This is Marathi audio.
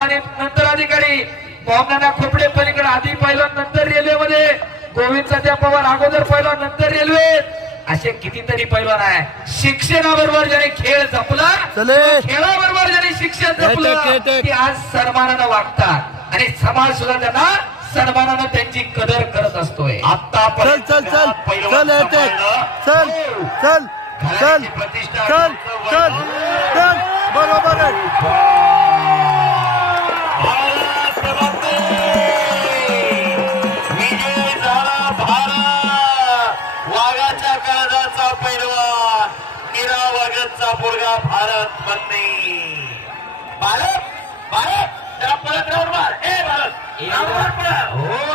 आणि नंतर अधिकारी पवनाना खोपडे पलीकडे आधी पहिला नंतर रेल्वेमध्ये गोविंद सध्या पवार अगोदर पहिला नंतर रेल्वे असे कितीतरी पैलवान आहे. शिक्षणाबरोबर ज्याने खेळ जपला खेळाबरोबर ज्याने शिक्षण जपलं ते आज सन्मानानं वागतात आणि समाज सुद्धा त्यांना सन्मानानं त्यांची कदर करत असतोय. आता चल चल चल चल येते चल चल चल चल चल चल बरोबर आहे. विजय झाला भारत. वाघाच्या काळजाचा पैलवान नीरा वाघाचा पोरगा भारत बनणे. भारत भारत त्याला परत राऊंड मार. ए भारत राऊंड मार. हो